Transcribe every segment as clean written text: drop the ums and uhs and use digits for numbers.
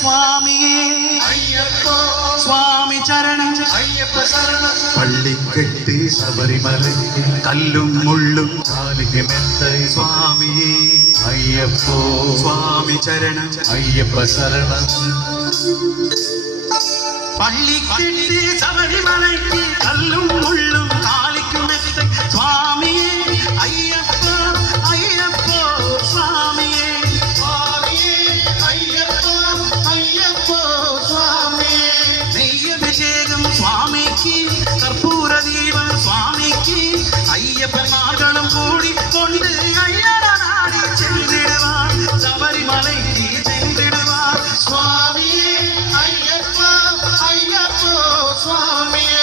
சுவாமியே ஐயப்போ சுவாமி சரணம் ஐயப்ப சரணம் பள்ளிக்கட்டு சபரிமலை கல்லும் முள்ளும் காலிக்கு மெத்தை சுவாமியே ஐயப்போ சுவாமி சரணம் ஐயப்ப சரணம் பள்ளிக்கட்டு சபரிமலைக்கு கல்லும் முள்ளும் காலிக்கு மெத்தை சுவாமியே ஐயப்போ ஐயப்போ சுவாமியே சுவாமியே ஐயப்போ ஐயப்போ சுவாமியே நெய்யபிஷேகம் சுவாமிக்கு கற்பூர தீபம் சுவாமிக்கு ஐயப்பன்மார்களும் கூடி கொண்டு ஐயர நாடி சென்றிடுவார் சபரிமலைக்கு சென்றிடுவார் சுவாமியே ஐயப்போ ஐயப்போ சுவாமியே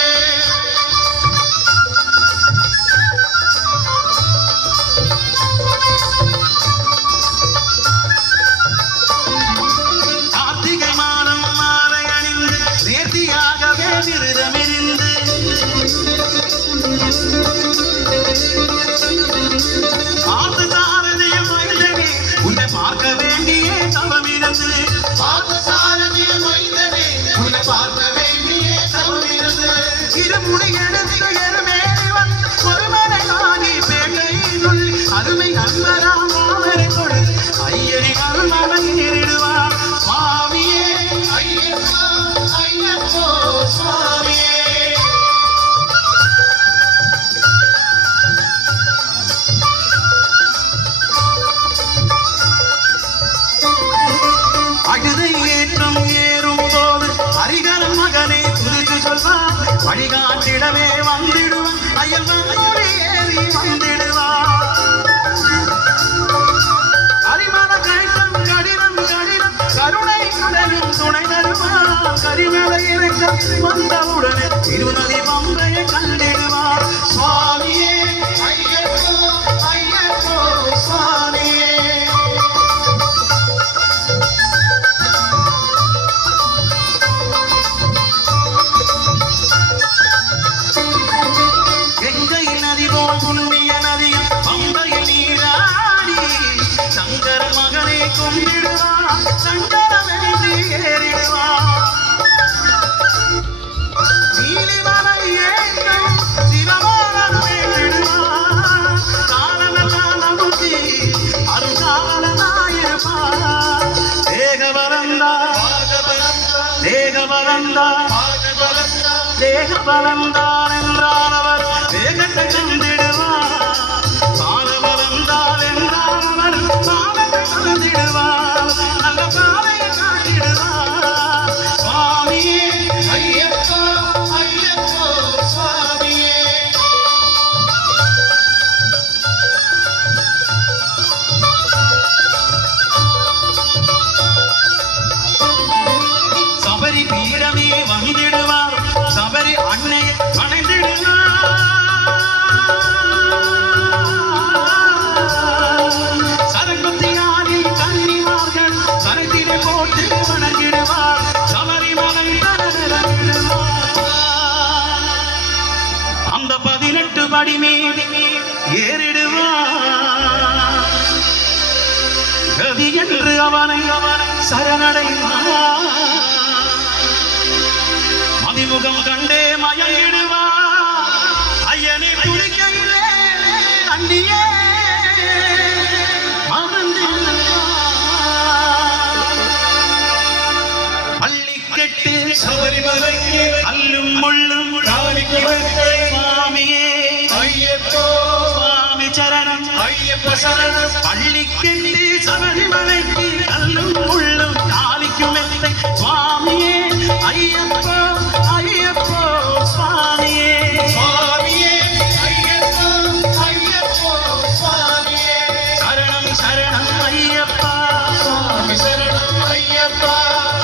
கார்த்திகை மாதம் மாலை அணிந்து நேர்த்தியாகவே விரதமிருந்து பார்த்து சாரதியும் மைந்தனே உன்னை பார்க்க வேண்டிய தவமிருந்து பார்த்தசாரதிய மைந்தனே உன்னை பார்க்க வேண்டிய தவமிருந்து இருமுடி எடுத்து எருமேறி வந்து ஒருவரை காணி பேட்டையினுள் அருமை நண்பராம் அவரை கொடு ஐயரி அருமனை ஏறிடுவார் சுவாமியே ஐயப்போ ஐயப்போ சுவாமியே அழுதை ஏற்றம் ஏறும் போது ஹரிகரம் மகனை துதித்து சொல்வார் வழிகாட்டிடவே வந்திடுவான் அயல் வந்தோடு ஏறி வந்திடுவார் கரிமல கைத்தம் கடினம் கடினம் கருணை கடலும் துணை தருவார் கரிமலை இறக்க வந்தவுடனே திருநதி பம்பையை கண்டிடுவார் சுவாமியே ஐயப்போ ஐயப்போ சுவாமியே கங்கை நதி போல் புண்ணிய நதியில் பம்பையில் நீராடி சங்கர மகனை கொண்டிடுவார் சங்கரமென்று ஏறிடுவார் நீலிமலை ஏற்றம் சிவமானது வேண்டிடுவார் காலமெல்லாம் நமுத்தி அருகாலனாயிருப்பார் தேகபலந்தான் என்றால் அவர் தேகத்தை கண்டிடுவார் பாலபலந்தான் என்றால் அவர் பாலத்தை கண்டிடுவார் நல்ல பாதையை காட்டிடுவார் சுவாமியே ஐயப்போ ஐயப்போ சுவாமியே சபரி பீடமே வந்திடுவார் சபரி அன்னையை வணங்கிடுவார் சரங்குத்தியாரில் கன்னிமார்கள் கருத்திலே போட்டு வணங்கிடுவார் சபரிமலை தரவிடுவார் அந்த 18 படி மீது ஏறிடுவார் கதி என்று அவனை சரணடைவார் மதிமுகம் கண்டே மயங்கிடுவார் ஐயனை பிடிக்கையிலே அண்ணியே பள்ளிக்கட்டு சபரிமலைக்கு கல்லும் முள்ளும் காலிக்கு மெத்தை சுவாமியே ஐயப்போ சுவாமி சரணம் ஐயப்ப சரணம் பள்ளிக்கட்டு சபரிமலைக்கு கல்லும் முள்ளும் காலிக்கு மெத்தை சுவாமியே ஐயப்போ ஐயப்போ சுவாமியே சுவாமியே ஐயப்போ ஐயப்போ சுவாமியே சரணம் சரணம் ஐயப்பா சுவாமி சரணம் ஐயப்பா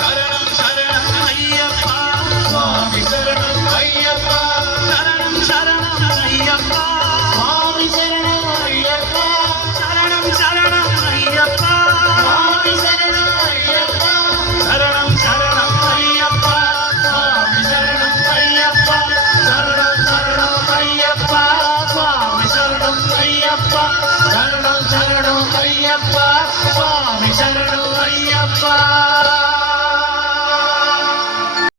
சரணம் சரணம் ஐயப்பா சுவாமி சரணம் ஐயப்பா சரணம் சரணம் ஐயப்பா சுவாமி சரணம் ஐயப்பா சரணம் சரணம் ஐயப்பா சுவாமி சரணம் ஐயப்பா சரணம் சரணம் ஐயப்பா சுவாமி சரணம் ஐயப்பா சரணம் சரணம் ஐயப்பா சுவாமி சரணம் ஐயப்பா சரணம் சரணம் ஐயப்பா சுவாமி சரணம் ஐயப்பா